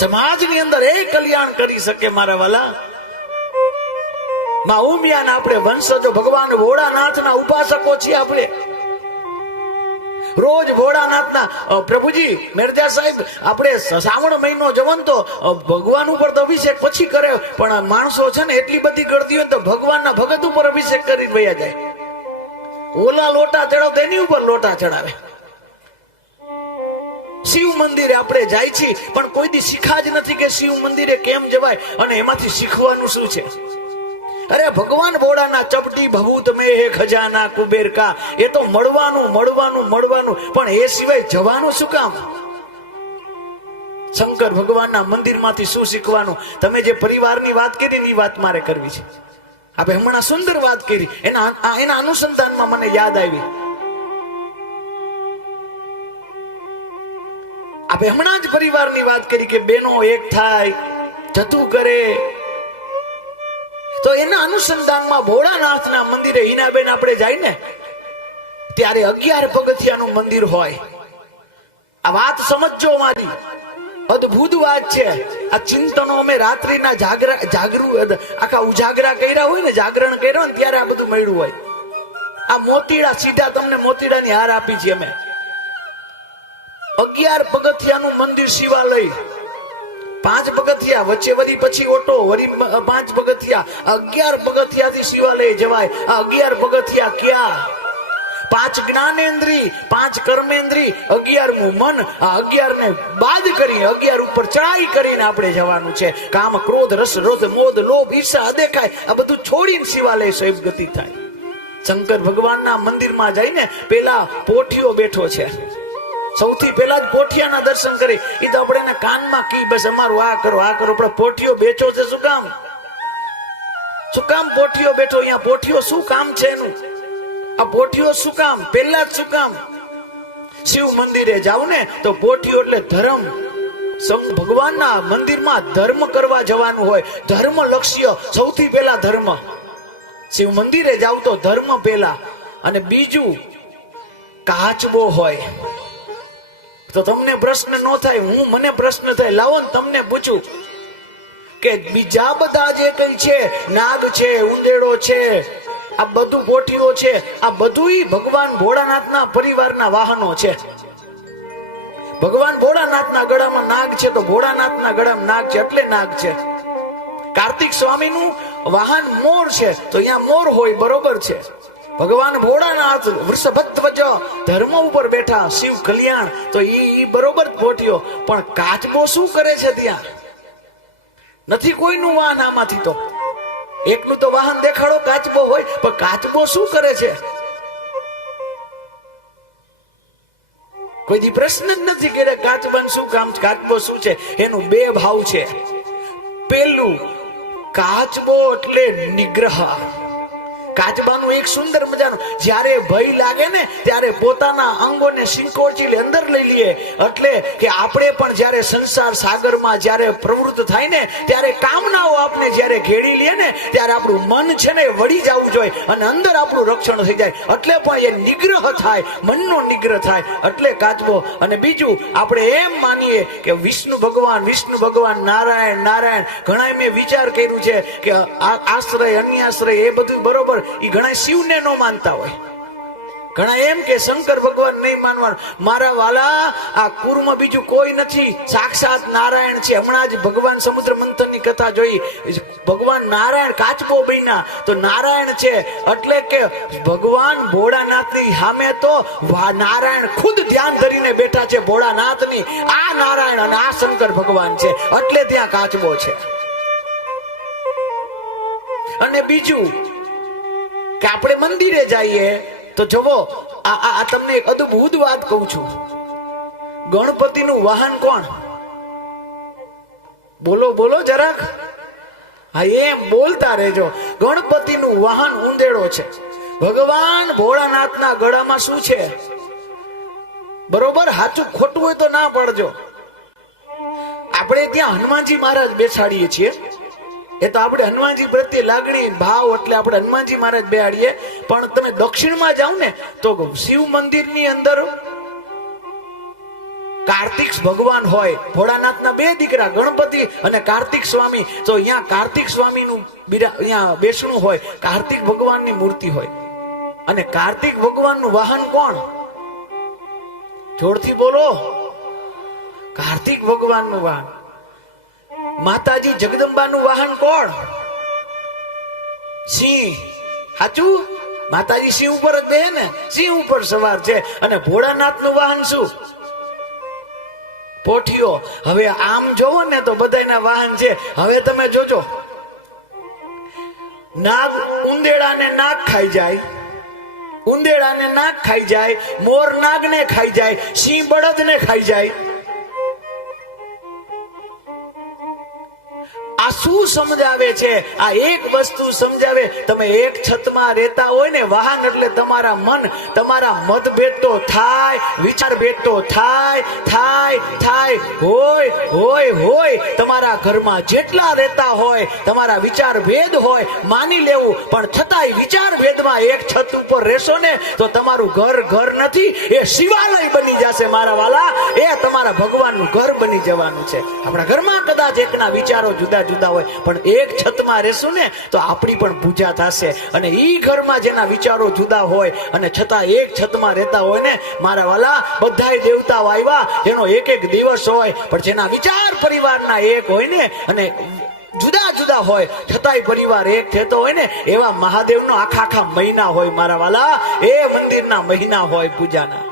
સમાજની અંદર એ કલ્યાણ કરી શકે મારા વાલા. માં ઉમિયાના આપણે વંશજો ભગવાન ભોળાનાથના ઉપાસકો છીએ આપણે. રોજ ભોળાનાથના પ્રભુજી, મેરજા સાહેબ, આપણે શ્રાવણ મહિનો જવન તો ભગવાન ઉપર તો અભિષેક પછી કરે, પણ માણસો છે ને એટલી બધી કરતી હોય તો ભગવાનના ભગત ઉપર અભિષેક કરી વયા જાય. ઓલા લોટા ચડાવ તેની ઉપર લોટા ચડાવે. શિવ મંદિરે આપણે જાય છીએ, પણ કોઈ દી શીખા જ નથી કે શિવ મંદિરે કેમ જવાય અને એમાંથી શીખવાનું શું છે? અરે ભગવાન ભોળાના ચપટી ભભૂત મે હે ખજાના કુબેર કા, એ તો મળવાનું મળવાનું મળવાનું, પણ એ સિવાય જવાનું શું કામ? શંકર ભગવાનના મંદિરમાંથી શું શીખવાનું? તમે જે પરિવારની વાત કરી ની વાત મારે કરવી છે. આપણે હમણાં સુંદર વાત કરી, એના એના અનુસંધાનમાં મને યાદ આવી. આપણે હમણાં જ પરિવારની વાત કરી કે બેનો એક થાય, જતું કરે. તો એના અનુસંધાનમાં ભોળાનાથના મંદિરે હિનાબેન આપણે જાય ને, ત્યારે અગિયાર પગથિયાનું મંદિર હોય. આ વાત સમજજો મારી. અદ્ભુત વાત છે. આ ચિંતનો અમે રાત્રિના જાગરા, જાગરુ આખા ઉજાગરા કર્યા હોય ને, જાગરણ કર્યો ને, ત્યારે આ બધું મળ્યું હોય. આ મોતીડા, સીધા તમને મોતીડાની હાર આપી છે અમે. અગિયાર પગથિયાનું મંદિર શિવાલય. પાંચ પગથિયા, વચ્ચે વળી પછી ઓટો, વળી પાંચ પગથિયા. અગિયાર પગથિયાથી શિવાલય જવાય. આ અગિયાર પગથિયા ક્યાં? પાંચ જ્ઞાનેન્દ્રી, પાંચ કર્મેન્દ્રી, અગિયારમું મન. આ અગિયાર ને બાદ કરી અગિયાર ઉપર ચડાઈ કરીને આપણે જવાનું છે. કામ, ક્રોધ, રસ, રોધ, મોદ, લોભ, ઈર્ષા, અદેખાય, આ બધું છોડીને શિવાલય સ્વયં ગતિ થાય. શંકર ભગવાનના મંદિરમાં જઈને પેલા પોઠિયો બેઠો છે. સૌથી પહેલા જ પોઠિયાના દર્શન કરી. એ તો આપણે એને કાનમાં કી બસ અમારું આ કરો આ કરો. આપણે પોઠિયો બેચો છે શું કામ? શું કામ પોઠિયો બેઠો? અહીંયા પોઠિયો શું કામ છે એનું? આ પોઠિયો શું કામ? પહેલા જ શું કામ? શિવ મંદિરે જાવ ને, તો પોઠિયો એટલે ધર્મ. ભગવાનના મંદિરમાં ધર્મ કરવા જવાનું હોય. ધર્મ લક્ષ્ય, સૌથી પહેલા ધર્મ. શિવ મંદિરે જાવ તો ધર્મ પહેલા. અને બીજું, કાચબો હોય. તો તમને પ્રશ્ન ન થાય, હું, મને પ્રશ્ન થાય. લાવો ને તમને પૂછું કે બીજા બધા જે કઈ છે, નાગ છે, ઉંદેડો છે, આ બધું કોઠીઓ છે, આ બધું ભગવાન ભોળાનાથના પરિવારના વાહનો છે. ભગવાન ભોળાનાથના ગળામાં નાગ છે તો ભોળાનાથના ગળામાં નાગ છે, એટલે નાગ છે. કાર્તિક સ્વામીનું વાહન મોર છે, તો અહીંયા મોર હોય, બરોબર છે. ભગવાન ભોળાનાથ વૃષભધ્વજ ધર્મ ઉપર બેઠા શિવ કલ્યાણ, તો ઈ બરોબર પોઠ્યો પણ કાચબો શું કરે છે ત્યાં? નથી કોઈનું વાહન આમાંથી તો. એકનું તો વાહન દેખાડો, કાચબો હોય, પણ કાચબો શું કરે છે? કોઈ પ્રશ્ન જ નથી કે કાચબાન શું કામ? કાચબો શું છે? એનું બે ભાવ છે. પેલું, કાચબો એટલે નિગ્રહ. કાચબાનું એક સુંદર મજાનું. જ્યારે ભય લાગે ને ત્યારે પોતાના અંગોને સિંકોચી લે, અંદર લઈ લઈએ એટલે કે આપણે પણ જ્યારે સંસાર સાગરમાં જ્યારે પ્રવૃત્ત થાય ને ત્યારે કામનાઓ આપણે જ્યારે ઘેડી લઈએ ને ત્યારે આપણું મન છે ને વળી જવું જોઈએ અને અંદર આપણું રક્ષણ થઈ જાય. એટલે પણ એ નિગ્રહ થાય મનનો નિગ્રહ થાય. એટલે કાચબો અને બીજું આપણે એમ માનીએ કે વિષ્ણુ ભગવાન વિષ્ણુ ભગવાન નારાયણ નારાયણ. ઘણા મેં વિચાર કર્યું છે કે આ આશ્રય અન્યાશ્રય એ બધું બરોબર એ ઘણા શિવને ન માનતા હોય. ઘણા એમ કે શંકર ભગવાન નહીં માનવાનું. મારા વાલા, આ કુરમાં બીજું કોઈ નથી. સાક્ષાત નારાયણ છે. હમણાં જ ભગવાન સમુદ્ર મંથનની કથા જોઈ. ભગવાન નારાયણ કાચબો બન્યા. તો નારાયણ છે. એટલે કે ભગવાન ભોળાનાથની સામે તો નારાયણ ખુદ ધ્યાન ધરીને બેઠા છે ભોળાનાથની. આ નારાયણ અને આ શંકર ભગવાન છે. એટલે ત્યાં કાચબો છે. અને બીજું કે આપણે મંદિરે જઈએ, તો જોવો, આ તમને એક અદ્ભુત વાત કહું છું. ગણપતિનું વાહન કોણ? બોલો બોલો જરાક. હા, એમ બોલતા રહેજો. ગણપતિનું વાહન ઉંદેડો છે. ભગવાન ભોળાનાથના ગળામાં શું છે? બરોબર સાચું ખોટું હોય તો ના પડજો. આપણે ત્યાં હનુમાનજી મહારાજ બેસાડીએ છીએ. એ તો આપણે હનુમાનજી પ્રત્યે લાગણી, ભાવ એટલે આપણે હનુમાનજી મહારાજ બેહાડીએ. પણ તમે દક્ષિણમાં જાઓ ને, તો શિવ મંદિરની અંદર કાર્તિક ભગવાન હોય, ભોળાનાથના બે દીકરા, ગણપતિ અને કાર્તિક સ્વામી. તો અહીંયા કાર્તિક સ્વામીનું બિરા, અહીંયા બેસણું હોય, કાર્તિક ભગવાનની મૂર્તિ હોય. અને કાર્તિક ભગવાનનું વાહન કોણ? જોરથી બોલો. કાર્તિક ભગવાનનું વાહન. માતાજી જગદંબાનું વાહન કોણ? સિંહ. સાચું માતાજી સિંહ ઉપર જ બે ને? સિંહ ઉપર સવાર છે. અને ભોળાનાથનું વાહન શું? પોઠિયો હવે આમ જોવો ને તો બધાના વાહન છે. હવે તમે જોજો. નાગ ઉંદેડાને નાગ ખાઈ જાય. ઉંદેડાને નાગ ખાઈ જાય. મોર નાગને ખાઈ જાય. સિંહ બળદને ખાઈ જાય. શું સમજાવે છે? આ એક વસ્તુ સમજાવે. તમે એક છતમાં રહેતા હોય ને વાહન એટલે તમારા મન, તમારા મતભેદ તો થાય વિચાર ભેદ તો થાય થાય થાય, હોય હોય હોય. તમારા ઘરમાં જેટલા રહેતા હોય, તમારા વિચાર ભેદ હોય, માની લેવું. પણ છતાંય વિચાર ભેદમાં એક છત ઉપર રહેશો ને, તો તમારું ઘર ઘર નથી, એ શિવાલય બની જશે મારા વાલા. એ તમારા ભગવાનનું ઘર બની જવાનું છે. આપણા ઘરમાં કદાચ એકના વિચારો જુદા જુદા હોય. પણ એક છતમાં રહેશું ને, તો આપણી પણ પૂજા થશે. અને એ ઘરમાં જેના વિચારો જુદા હોય અને છતાં એક છતમાં રહેતા હોય ને, મારા વાલા, બધાય દેવતાઓ આવ્યા એનો એક એક દિવસ હોય, પણ જેના વિચાર પરિવારના એક હોય ને, અને જુદા જુદા હોય, છતાંય પરિવાર એક થતો હોય ને, એવા મહાદેવનો આખા આખા મહિના હોય મારા વાલા. એ મંદિરના મહિના હોય પૂજાના.